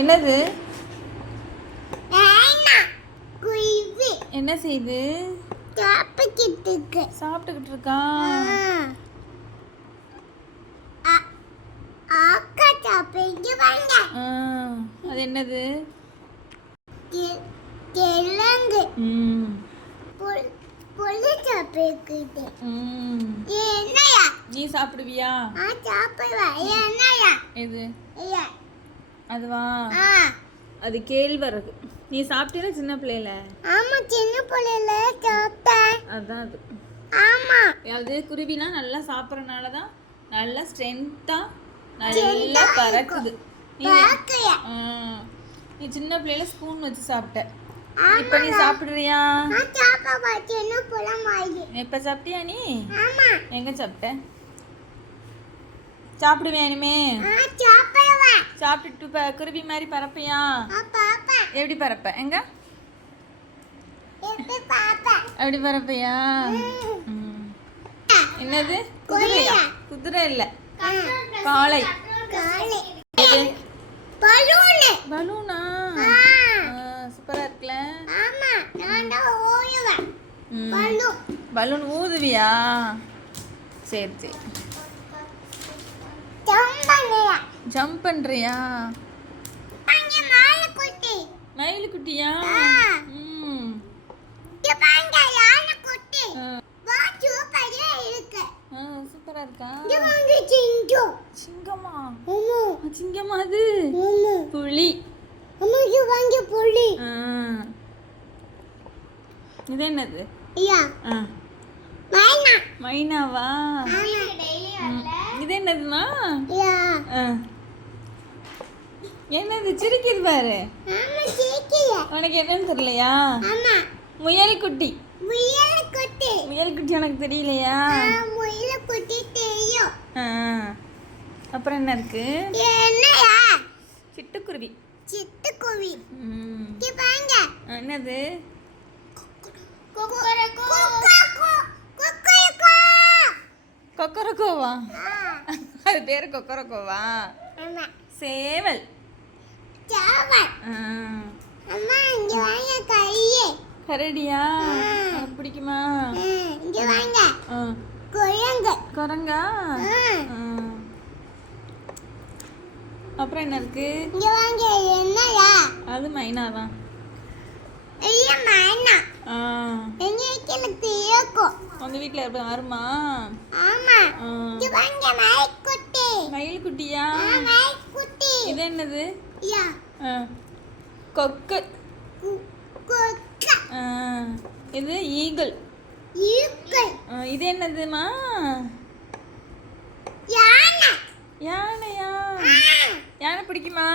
என்னது? என்ன செய்யுது சாப்பிட்டுட்டு இருக்கு சாப்பிட்டுக்கிட்டு இருக்கா அது என்னது? தெலுங்கு நீ சாப்பிடுவியா? சாப்பிடுவேன். என்னையா எது? அதுவா? அது கேழ்வரகு. நீ சாப்பிட்டீல சின்ன பிள்ளையில? ஆமா சின்ன பிள்ளைல சாப்பிட்டேன். அதுதான் அது. ஆமா. அது குருவினா நல்லா சாப்பிட்றனால தான் நல்லா ஸ்ட்ரென்த்தாக நல்லா பறக்குது. நீ சின்ன பிள்ளையில ஸ்பூன் வச்சு சாப்பிட்ட. இப்போ நீ சாப்பிடுறியா? இப்போ சாப்பிட்டியா நீ? ஆமா. எங்க சாப்பிட்ட? சாப்பிடுவேன் இனிமே? சாப்பிட்டுட்டு குருவி மாதிரி பறப்பையா? எப்படி பறப்ப? எங்க? எப்படி பறப்பையா. என்னது? குதிரையா? குதிரை இல்லை. காளை. பலூனு. சூப்பரா இருக்குல்ல. பலூன் ஊதுவியா? சரி சரி. ஜம்ப் குட்டி. மயில் குட்டியா? ம். சூப்பரா இருக்கு? சிங்கமா. சிங்கமா? அது? புலி. வாங்க புலி. ஆ. இது என்னது? ஐயா. ஆ, மைனா. மைனாவா. இது என்னதுமா. என்னது சிரிக்குது பாரு. உனக்கு என்னன்னு தெரியலையா? முயல் குட்டி முயல் குட்டி முயல் குட்டி உனக்கு தெரியலையா? முயல் குட்டி தெரியும். ஆ. அப்புறம் என்ன இருக்கு? என்னையா சிட்டுக்குருவி. சிட்டுக்குருவி. பாருங்க. என்னது? கொக்கரக்கோவா? ஆ. அது பேர் கொக்கரக்கோவா? ஆமா. சேவல் சாவல் ஆ. அம்மா இங்க வாங்க கையே கரடியா? பிடிக்குமா? இங்க வாங்க. குரங்கு. குரங்கா. அப்புறம் என்ன இருக்கு? இங்க வாங்க என்னையா அது மைனா தான். ஐயா மைனா. ஆ. எங்க எனக்கு இருக்கும் உங்க வீட்டில் எப்படி வருமா ஆமா. இங்க வாங்க மயில் குட்டியா ஆ மயக்குட்டி இது என்னது. கொக்கு. இது ஈகிள் இது என்னதுமா? யானை. யானையா? யானை பிடிக்குமா?